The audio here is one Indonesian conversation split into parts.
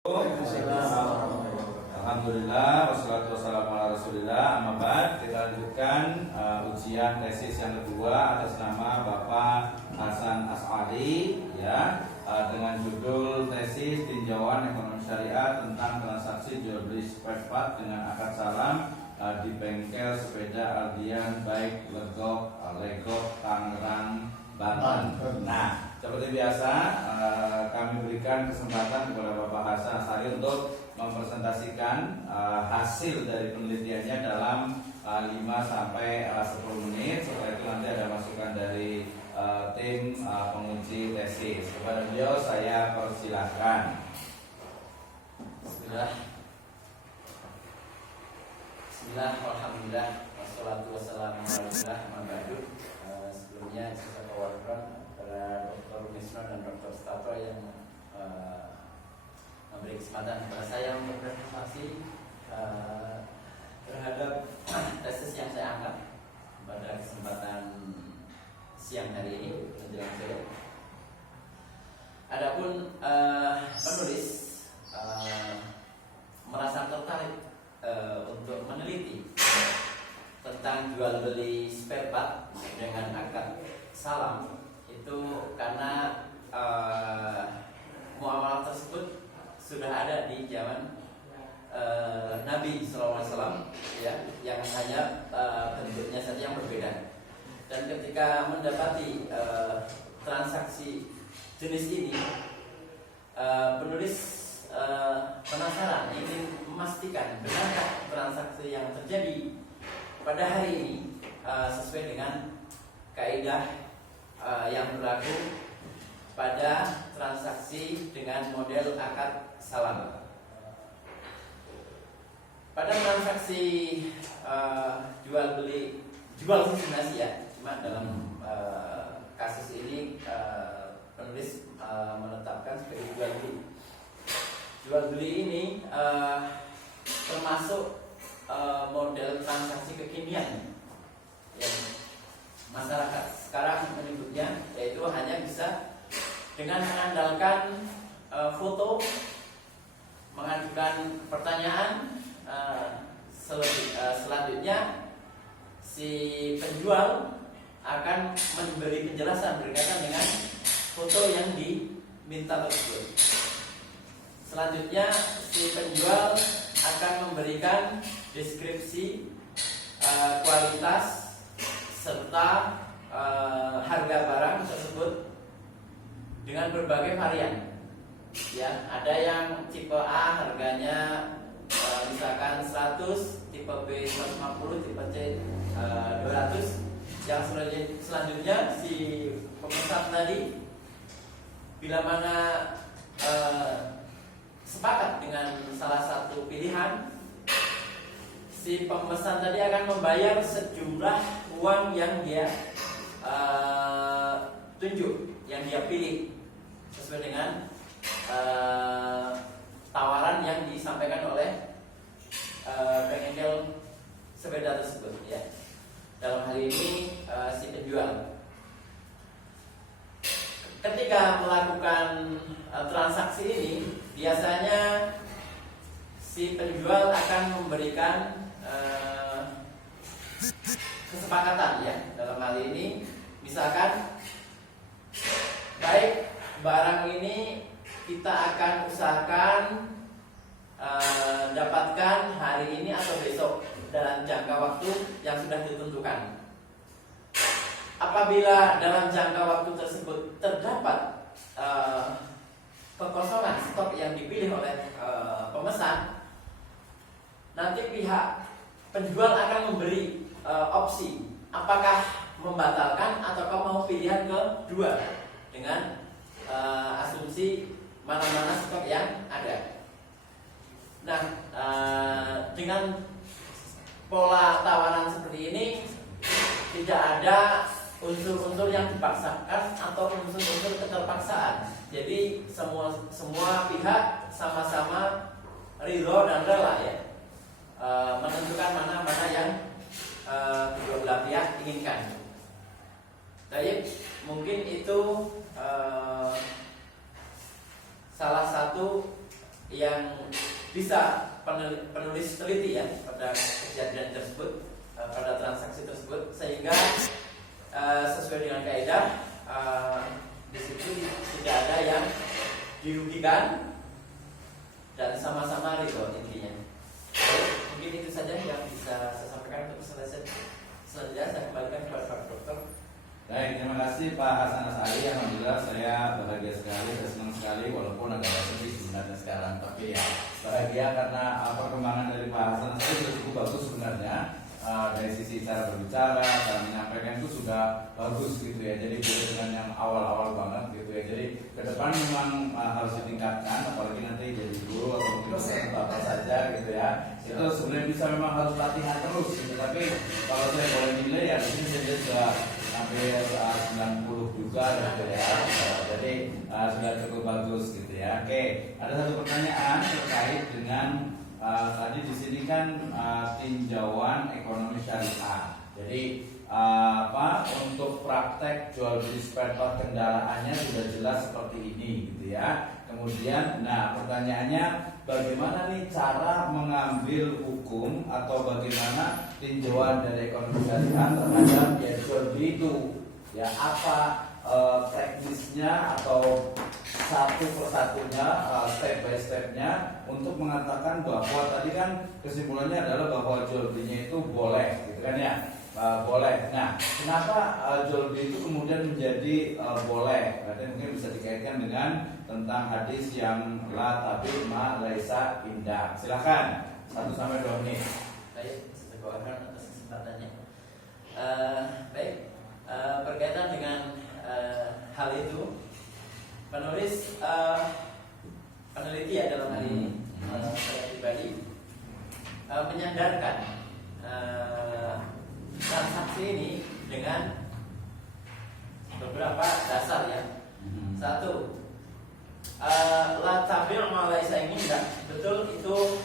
Alhamdulillah, wassalatu wassalamu ala rasulillah. Amma ba'd, kita lanjutkan ujian tesis yang kedua atas nama Bapak Hasan As'ari ya, dengan judul tesis tinjauan ekonomi syariah tentang transaksi jual beli spare part dengan akad salam di bengkel sepeda Aldian Baik Legok Tangerang, Banten. Nah, seperti biasa, kami berikan kesempatan kepada Bapak Hasan As'ari untuk mempresentasikan hasil dari penelitiannya dalam 5-10 menit. Setelah itu nanti ada masukan dari tim penguji tesis. Kepada beliau saya persilahkan. Bismillah, alhamdulillah, wassalatu wassalamu ala rasulillah, mabadu. Sebelumnya saya tawarkan kepada Dr. Misno dan Dr. Stato yang memberi kesempatan kepada saya untuk berpresentasi terhadap tesis yang saya angkat pada kesempatan siang hari ini menjelang sore. Adapun penulis merasa tertarik untuk meneliti tentang jual beli spare part dengan akad salam itu karena muamalah tersebut sudah ada di zaman Nabi SAW ya, yang hanya bentuknya saja yang berbeda. Dan ketika mendapati transaksi jenis ini, penulis penasaran ingin memastikan benarkah transaksi yang terjadi pada hari ini sesuai dengan kaidah yang berlaku pada transaksi dengan model akad salam. Pada transaksi jual konsignasi ya, cuma dalam kasus ini penulis menetapkan sebagai jual beli. Jual beli ini termasuk model transaksi kekinian yang masyarakat sekarang menyebutnya, yaitu hanya bisa dengan mengandalkan foto, mengajukan pertanyaan, selanjutnya si penjual akan memberi penjelasan berkaitan dengan foto yang diminta tersebut. Selanjutnya si penjual akan memberikan deskripsi kualitas serta harga barang tersebut dengan berbagai varian. Ya, ada yang tipe A harganya misalkan 100, tipe B 150, tipe C 200. Yang selanjutnya si pemesan tadi bila mana sepakat dengan salah satu pilihan, si pemesan tadi akan membayar sejumlah uang yang dia tunjuk, yang dia pilih sesuai dengan tawaran yang disampaikan oleh bengkel sepeda tersebut ya. Dalam hal ini si penjual ketika melakukan transaksi ini, biasanya si penjual akan memberikan kesepakatan ya. Dalam hal ini misalkan, baik, barang ini kita akan usahakan dapatkan hari ini atau besok dalam jangka waktu yang sudah ditentukan. Apabila dalam jangka waktu tersebut terdapat kekosongan stok yang dipilih oleh pemesan, nanti pihak penjual akan memberi opsi apakah membatalkan ataukah mau pilihan kedua dengan asumsi mana-mana stok yang ada. Nah, dengan pola tawaran seperti ini tidak ada unsur-unsur yang dipaksakan atau unsur-unsur keterpaksaan. Jadi semua pihak sama-sama ridho dan rela ya, menentukan mana-mana yang kedua belah pihak inginkan. Jadi mungkin itu salah satu yang bisa penulis teliti ya pada kejadian tersebut, pada transaksi tersebut, sehingga sesuai dengan kaidah di situ tidak ada yang dirugikan dan sama-sama ridho intinya. Mungkin itu saja yang bisa saya sampaikan untuk selanjutnya saya kembalikan kepada Pak Dokter. Baik, terima kasih Pak Hasan As'ari. Alhamdulillah saya bahagia sekali, saya senang sekali walaupun agak sedih sebenarnya sekarang, tapi ya bahagia karena perkembangan dari Pak Hasan As'ari sudah cukup bagus sebenarnya. Dari sisi cara berbicara, cara menyampaikan itu sudah bagus gitu ya. Jadi beda dengan yang awal-awal banget gitu ya. Jadi ke depan memang harus ditingkatkan, apalagi nanti jadi guru atau mungkin dosen atau apa saja gitu ya. Itu sebenarnya bisa memang harus latihan terus gitu. Tapi kalau saya boleh nilai ya di sini saya sudah hampir 90 juga gitu ya. Jadi sudah cukup bagus gitu ya. Oke, ada satu pertanyaan terkait dengan tadi di sini kan tinjauan ekonomi syariah. Jadi untuk praktek jual beli spare part kendaraannya sudah jelas seperti ini gitu ya. Kemudian, pertanyaannya bagaimana nih cara mengambil hukum atau bagaimana tinjauan dari ekonomi syariah terhadap ya jual beli itu? Ya apa teknisnya atau satu persatunya, step by stepnya untuk mengatakan bahwa tadi kan kesimpulannya adalah bahwa jual belinya itu boleh, gitu kan ya, boleh. Nah, kenapa jual beli itu kemudian menjadi boleh? Berarti mungkin bisa dikaitkan dengan tentang hadis yang la tabi ma laisa indah. Silakan 1-2 menit. Baik, saya bawakan atas kesempatannya. Baik, berkaitan dengan hal itu, penulis peneliti ya dalam hal ini saya pribadi menyandarkan transaksi ini dengan beberapa dasar ya. Satu, la tabi' ma laisa indah. Betul itu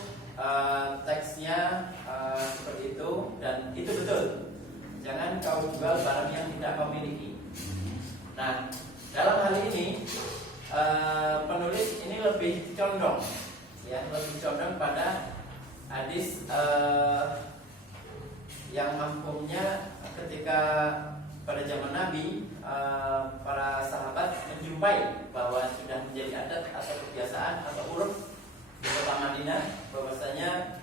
teksnya seperti itu dan itu betul. Jangan kau jual barang yang tidak kau miliki. Nah, dalam hal ini penulis ini lebih condong pada hadis yang mampunya ketika pada zaman Nabi para sahabat menjumpai bahwa sudah menjadi adat atau kebiasaan atau uruf di kota Madinah bahwasanya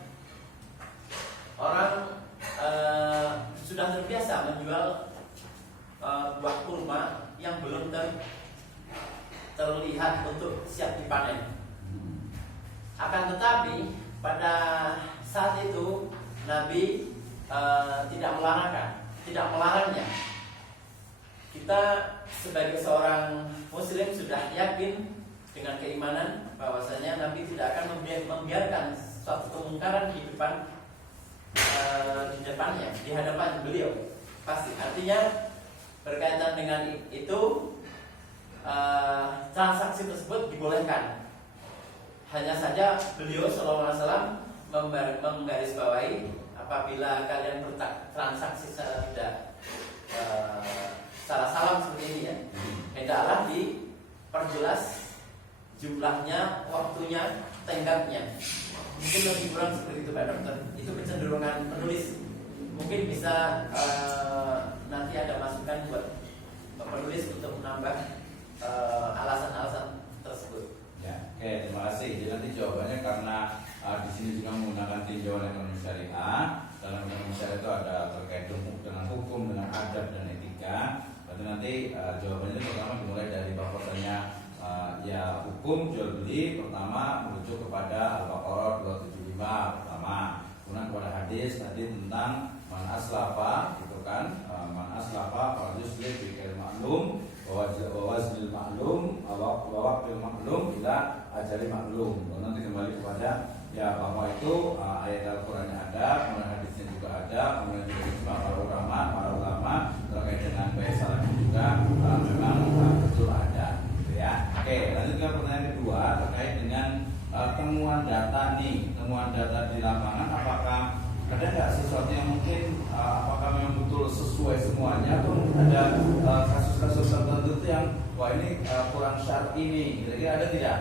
orang sudah terbiasa menjual buah kurma yang belum terlihat untuk siap dipanen. Akan tetapi pada saat itu Nabi tidak melarangnya. Kita sebagai seorang Muslim sudah yakin dengan keimanan bahwasanya Nabi tidak akan membiarkan suatu kemungkaran di depannya, di hadapan beliau. Pasti. Artinya berkaitan dengan itu transaksi tersebut dibolehkan. Hanya saja beliau sallallahu alaihi wasallam menggarisbawahi apabila kalian bertransaksi secara salam seperti ini ya, hendaklah diperjelas jumlahnya, waktunya, tenggatnya. Mungkin lebih kurang seperti itu Pak Dokter. Itu kecenderungan penulis. Mungkin bisa nanti ada masukan buat penulis untuk menambah alasan-alasan tersebut. Ya, oke, terima kasih. Jadi nanti jawabannya karena di sini juga menggunakan tinjauan ekonomi syariah. Dalam ekonomi syariah itu ada terkait dengan hukum, dengan adab dan etika. Berarti nanti jawabannya pertama dimulai dari bahwasanya ya hukum jual beli pertama merujuk kepada Al-Baqarah 275 pertama. Kemudian kepada hadis tadi tentang man aslafa gitu kan, man aslafa fal yusli bil ma'lum wa wazil ma'lum wa waqtil ma'lum ila ajali ma'lum. Nanti kembali kepada ya bahwa itu ayat Al-Qur'an ada, kemudian hadisnya juga ada, kemudian juga ijma para ulama terkait dengan baik salah juga memang betul ada gitu ya. Oke, lanjut ke pertanyaan kedua terkait dengan temuan data nih, temuan data di lapangan, apakah ada nggak sesuatu yang mungkin apakah memang betul sesuai semuanya atau ada kasus-kasus tertentu yang wah ini kurang syar'i ini, kira-kira ada tidak?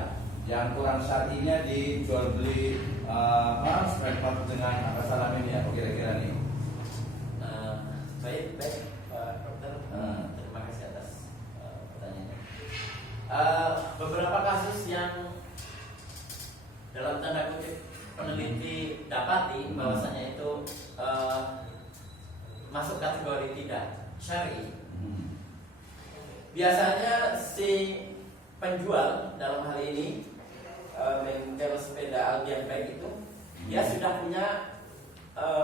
Yang kurang syar'inya dijual beli spare part dengan akad salam ini ya, kira-kira nih. Baik Pak Dokter, terima kasih atas pertanyaannya. Beberapa kasus yang dalam tanda kutip peneliti dapati bahwasanya itu masuk kategori tidak syar'i. Biasanya si penjual dalam hal ini bengkel sepeda Albion Bike itu dia sudah punya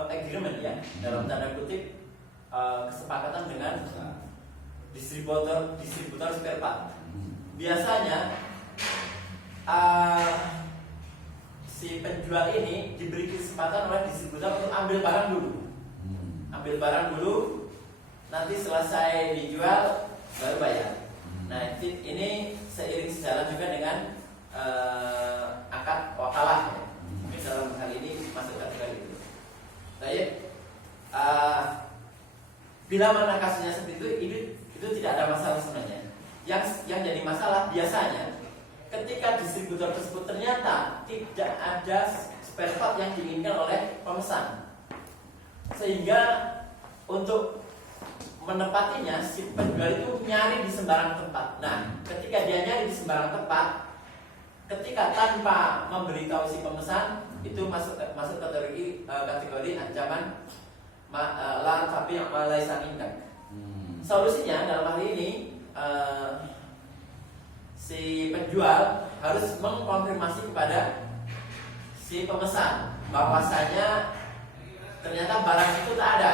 agreement ya, dalam tanda kutip kesepakatan dengan distributor spare part. Biasanya si penjual ini diberi kesempatan oleh distributor untuk ambil barang dulu, nanti selesai dijual baru bayar. Nah ini seiring sejalan juga dengan akad wakalah ya. Mungkin dalam hal ini masuk kategori itu. Baik, bila mana kasusnya seperti itu tidak ada masalah sebenarnya. Yang jadi masalah biasanya ketika distributor tersebut ternyata tidak ada spare part yang diinginkan oleh pemesan, sehingga untuk menepatinya si penjual itu nyari di sembarang tempat. Nah, ketika dia nyari di sembarang tempat, ketika tanpa memberitahu si pemesan, itu masuk kategori ancaman larang tapi yang laisa indak. Solusinya dalam hal ini si penjual harus mengkonfirmasi kepada si pemesan bahwasanya ternyata barang itu tak ada,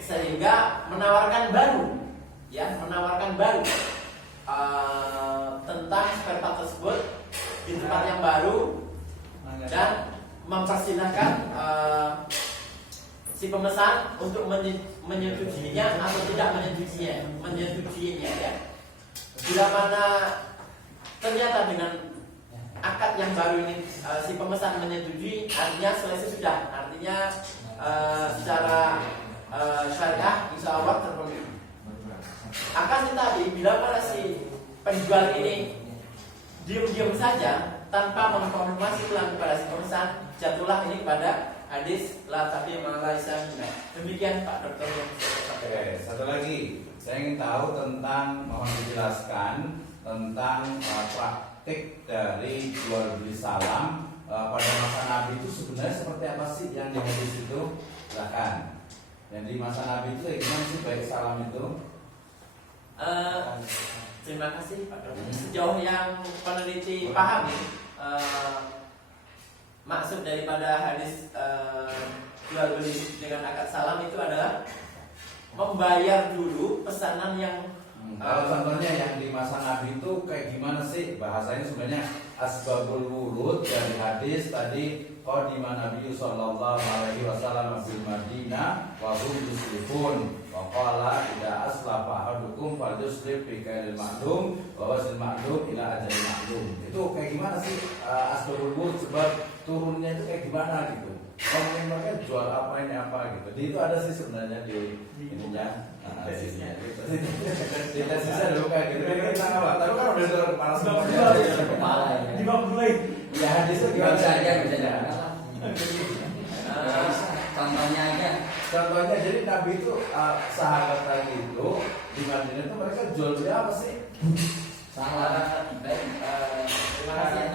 sehingga menawarkan baru tentang spare part tersebut di tempat yang baru dan mempersilahkan si pemesan untuk menyetujuinya atau tidak menyetujuinya ya. Bila mana ternyata dengan akad yang baru ini si pemesan menyetujui, artinya selesai sudah, artinya secara syariah insya Allah terpenuhi. Akan tetapi bila mana si penjual ini diam-diam saja tanpa mengkonfirmasi ulang kepada si pemesan, jatuhlah ini kepada hadis la tapi malaisa. Demikian Pak Dokter yang saya sampaikan. Oke, satu lagi saya ingin tahu tentang, mohon dijelaskan tentang praktik dari jual beli salam pada masa Nabi itu sebenarnya seperti apa sih yang di hadis itu? Silakan. Yang di masa Nabi itu gimana sih baik salam itu? Terima kasih Pak Dokter. Sejauh yang peneliti pahami, maksud daripada hadis jual beli dengan akad salam itu adalah membayar dulu pesanan yang kalau contohnya yang di masa Nabi itu kayak gimana sih bahasanya? Sebenarnya asbabul wurud dari hadis tadi qadima Nabi sallallahu alaihi wasallam bil Madinah wa hum muslimun wa qala idza aslafa ahadukum falyuslif bi kailil ma'lum wa wasil ma'lum ila ajalin ma'lum. Itu kayak gimana sih asbabul wurud, sebab turunnya itu kayak gimana gitu? Ngomongin mereka jual apa ini apa gitu. Di itu ada sih sebenarnya di ininya. Tesisnya. Di tesisnya dulu kayak gitu. Kita apa? Tapi kan udah kepala semua. di bawah mulai. Ya hadis itu gimana aja bisa. Contohnya aja. Contohnya jadi Nabi itu sahabat tadi itu di Madinah itu mereka jual beli apa sih? Salah. Baik. Terima kasih.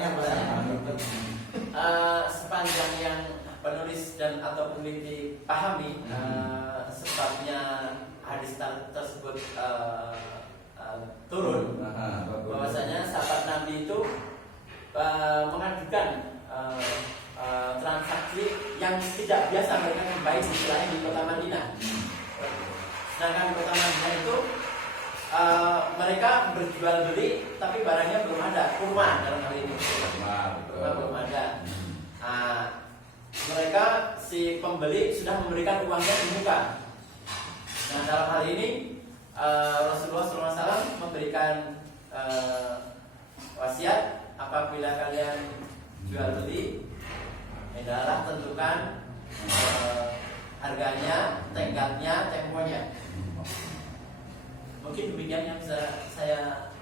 Sepanjang yang penulis dan atau peneliti pahami, sebabnya hadis tersebut turun, bahwasanya sahabat Nabi itu mengajukan transaksi yang tidak biasa mereka jumpai istilahnya di kota Madinah. Sedangkan di kota Madinah itu mereka berjual beli tapi barangnya belum ada, kurma dalam hal ini. Kurma belum ada. Mereka si pembeli sudah memberikan uangnya di muka. Nah dalam hal ini Rasulullah SAW memberikan wasiat, apabila kalian jual beli, adalah tentukan harganya, tenggatnya, temponya. Mungkin demikian yang bisa saya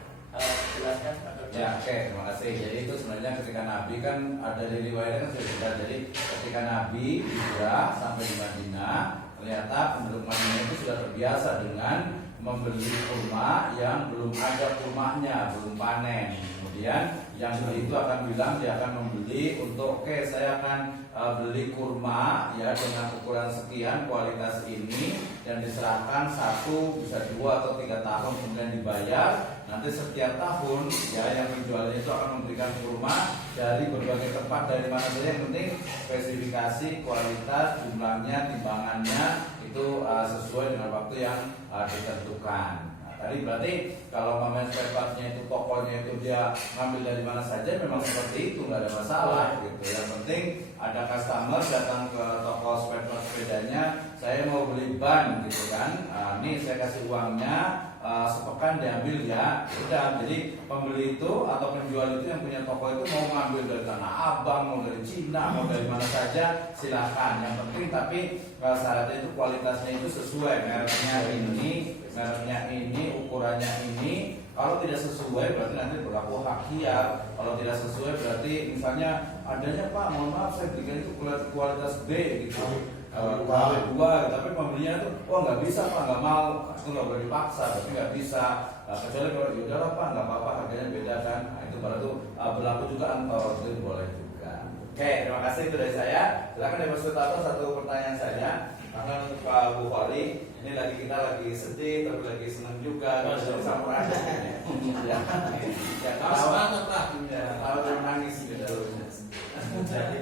jelaskan. Ya, oke, terima kasih. Jadi itu sebenarnya ketika Nabi kan ada di riwayatnya kan sudah cerita. Jadi ketika Nabi hijrah sampai di Madinah, ternyata penduduk Madinah itu sudah terbiasa dengan membeli kurma yang belum ada kurmanya, belum panen. Kemudian yang beli itu akan bilang dia akan membeli untuk oke, saya akan beli kurma ya dengan ukuran sekian, kualitas ini, dan diserahkan 1 bisa 2 atau 3 tahun kemudian dibayar. Nanti setiap tahun ya yang penjualnya itu akan memberikan kurma dari berbagai tempat, dari mana saja, yang penting spesifikasi, kualitas, jumlahnya, timbangannya itu sesuai dengan waktu yang ditentukan. Tadi berarti kalau pemain spare partnya itu tokonya itu dia ngambil dari mana saja, memang seperti itu, nggak ada masalah gitu. Yang penting ada customer datang ke toko spare part sepedanya, saya mau beli ban gitu kan, nih saya kasih uangnya, sepekan diambil ya, udah. Jadi pembeli itu atau penjual itu yang punya toko itu mau ngambil dari Tanah Abang, mau dari Cina, mau dari mana saja silahkan. Yang penting tapi syaratnya itu kualitasnya itu sesuai, mereknya ini, ukurannya ini. Kalau tidak sesuai berarti nanti berlaku hak hiar. Kalau tidak sesuai berarti misalnya adanya Pak, mohon maaf saya belikan itu kualitas B gitu, dua, tapi pembelinya tuh nggak bisa Pak, nggak mau, itu nggak boleh dipaksa, berarti nggak bisa. Kecuali kalau yaudahlah Pak, nggak apa-apa, harganya beda kan, itu baru berlaku juga antara itu boleh juga. Oke, terima kasih itu dari saya. Silakan dari Mas Sutato satu pertanyaan saja. Karena untuk Pak Bukhari, ini kita lagi sedih tapi lagi senang juga, jadi campur aduk ini. Ya, Semangat lah. Kalau nangis gitu. Jadi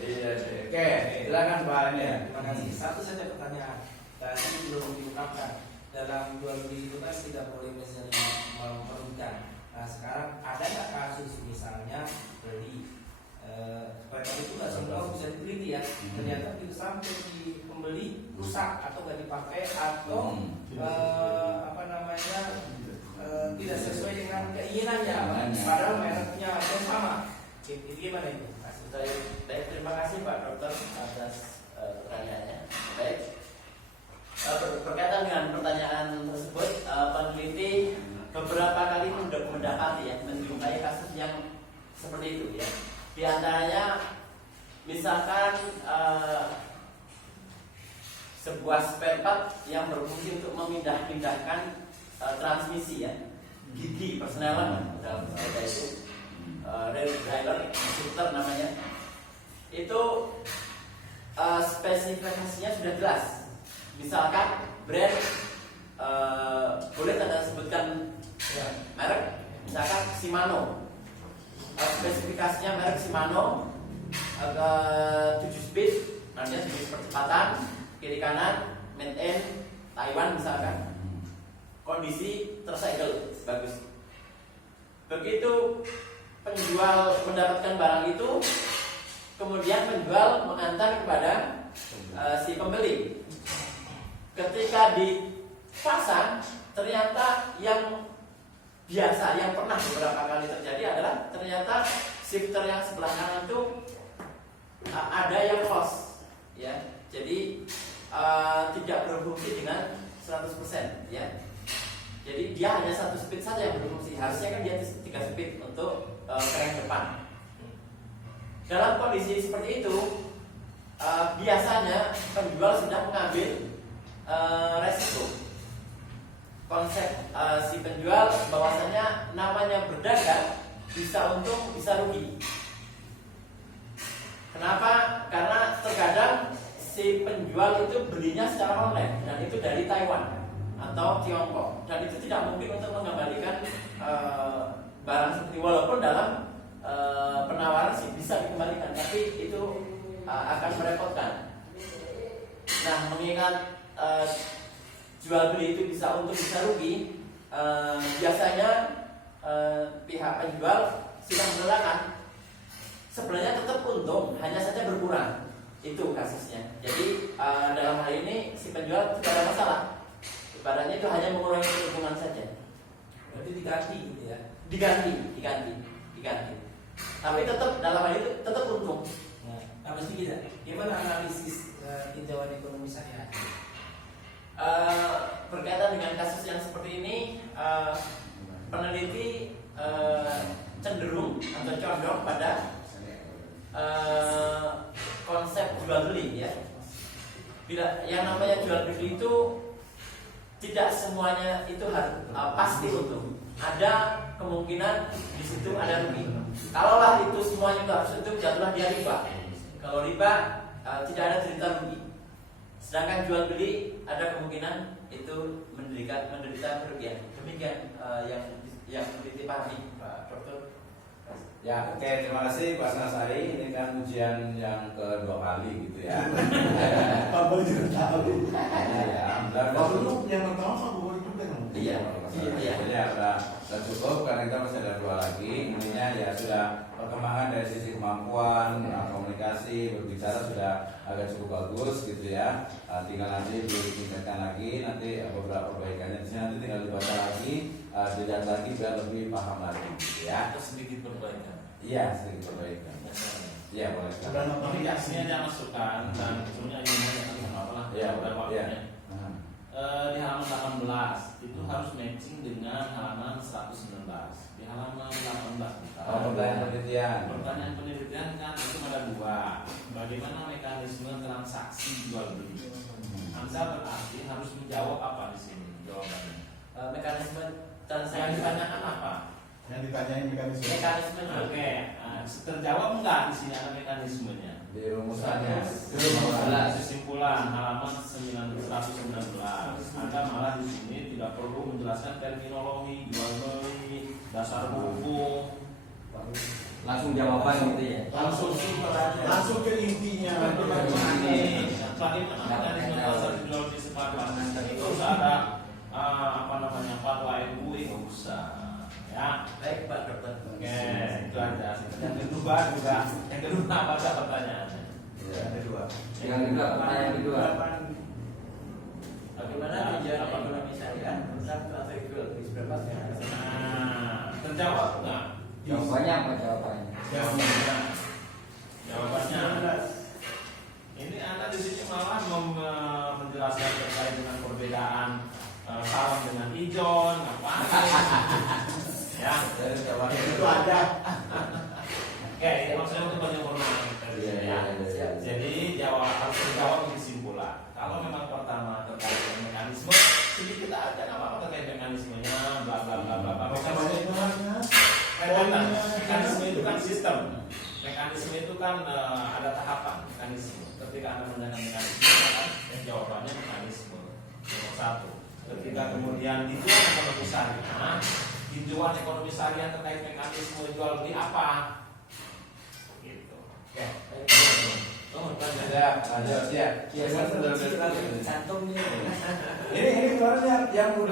Iya, oke, silakan Pak ini ya. terima kasih. Satu saja pertanyaan. Tadi belum diungkapkan. Dalam jual beli itu kan tidak boleh misalnya merugikan. Nah sekarang ada nggak kasus misalnya beli supaya itu nggak semua bisa diteliti ya. Ternyata itu sampai di pembeli rusak atau nggak dipakai atau tidak sesuai dengan keinginannya. Padahal mereknya yang sama. Itu gimana itu? Baik, terima kasih Pak Dokter atas pertanyaannya. Baik, berkaitan dengan pertanyaan tersebut, peneliti beberapa kali mendapati ya, menjumpai kasus yang seperti itu ya. Di antaranya, misalkan sebuah spare part yang berfungsi untuk memindahkan transmisi ya, gigi persnelan dalam sepeda itu. Rail driver, shifter namanya, itu spesifikasinya sudah jelas. Misalkan brand, boleh Anda sebutkan merek, misalkan Shimano, spesifikasinya merek Shimano, 7 speed, namanya 7 percepatan, kiri kanan, made in Taiwan misalkan, kondisi tersegel, bagus. Begitu penjual mendapatkan barang itu, kemudian penjual mengantar kepada si pembeli. Ketika dipasang, ternyata yang biasa, yang pernah beberapa kali terjadi adalah ternyata shifter yang sebelah kanan itu ada yang lost, ya. Jadi tidak berfungsi dengan 100%, ya. Jadi dia hanya 1 speed saja yang berfungsi. Harusnya kan dia 3 speed untuk keren depan. Dalam kondisi seperti itu, biasanya penjual sudah mengambil resiko. Konsep si penjual bahwasanya namanya berdagang, bisa untung bisa rugi. Kenapa? Karena terkadang si penjual itu belinya secara online, dan itu dari Taiwan atau Tiongkok, dan itu tidak mungkin untuk mengembalikan barang seperti, walaupun dalam penawaran sih bisa dikembalikan, tapi itu akan merepotkan. Nah, mengingat jual beli itu bisa untung bisa rugi, biasanya pihak penjual sidang merelakan. Sebenarnya tetap untung, hanya saja berkurang. Itu kasusnya. Jadi dalam hal ini si penjual tidak ada masalah. Ibaratnya itu hanya mengurangi keuntungan saja. Berarti diganti gitu ya? Diganti. Tapi tetap dalam hal itu tetap untung. Nah, mesti tidak. Gimana analisis tinjauan ekonomi syariah? Berkaitan dengan kasus yang seperti ini, peneliti cenderung atau condong pada konsep jual beli ya. Bila yang namanya jual beli itu tidak semuanya itu harus pasti untung. Ada kemungkinan di situ ada rugi. Kalaulah itu semuanya itu harus untung, jatuhlah dia riba. Kalau riba tidak ada cerita rugi. Sedangkan jual beli ada kemungkinan itu menderita kerugian. Demikian yang ditipahami Pak Dokter. Ya, oke, terima kasih Pak Nasari. Ini kan ujian yang kedua kali gitu ya. Bapak juga tahu. Ya, Bapak lu yang pertama Bapak juga dong. Iya. Ya, sudah cukup karena kita masih ada dua lagi. Intinya ya sudah perkembangan dari sisi kemampuan komunikasi berbicara sudah agak cukup bagus gitu ya. Tinggal nanti ditingkatkan lagi, nanti beberapa perbaikannya di sini nanti tinggal dibaca lagi, dilihat lagi biar lebih paham lagi gitu ya. Atau sedikit perbaikan. Iya, sedikit perbaikan. Iya, boleh. Tapi kasihnya ada masukan dan sebenarnya ini nggak apa lah. Iya, Pada iya. waktunya. Di halaman 18 itu harus matching dengan halaman 119. Di halaman 18 Pertanyaan penelitian. pertanyaan penelitian kan itu ada dua. Bagaimana mekanisme transaksi jual beli? Anda berarti harus menjawab apa di sini jawabannya? Mekanisme Yang transaksi ditanyakan apa? Yang ditanyain mekanisme. mekanisme Oke, terjawab enggak di sini ada mekanismenya? Di rumusannya. Kesimpulan halaman 119. Anda malah di sini tidak perlu menjelaskan terminologi jual beli, dasar hukum, Langsung jawaban gitu ya. Langsung ke intinya. Bagaimana mekanisme pasar jual beli sepakat? Itu harus ada fatwa MUI nggak usah. Ya, baik Pak Dokter. oke, itu aja. Yang kedua apa pertanyaannya? Yang kedua. Yang kedua, pertanyaan kedua. Bagaimana tujuan ekonomi syariah tentang transaksi jual beli seperempat yang ada? Terjawab nggak? Jawabannya apa jawabannya? Jawabannya. Ini Anda di sini malah menjelaskan terkait dengan perbedaan salam dengan ijon, apa? Ya, Dari jawaban Itu ada. oke, ini maksudnya untuk penyempurnaan. Iya, Ya. Jadi harus terjawab di kesimpulan. Kalau memang pertama terkait dengan mekanisme, sedikit aja nggak apa-apa terkait mekanismenya, bla bla bla bla bla. Maka banyak namanya. Mekanisme itu kan sistem. Mekanisme itu kan ada tahapan mekanisme. Ketika Anda menanyakan mekanisme, maka jawabannya mekanisme nomor satu. Ketika kemudian tinjauan ekonomi syariah, tinjauan ekonomi syariah terkait mekanisme jual beli apa? Gitu. Oke. Siap. Cantumnya. Ini kemarin yang udah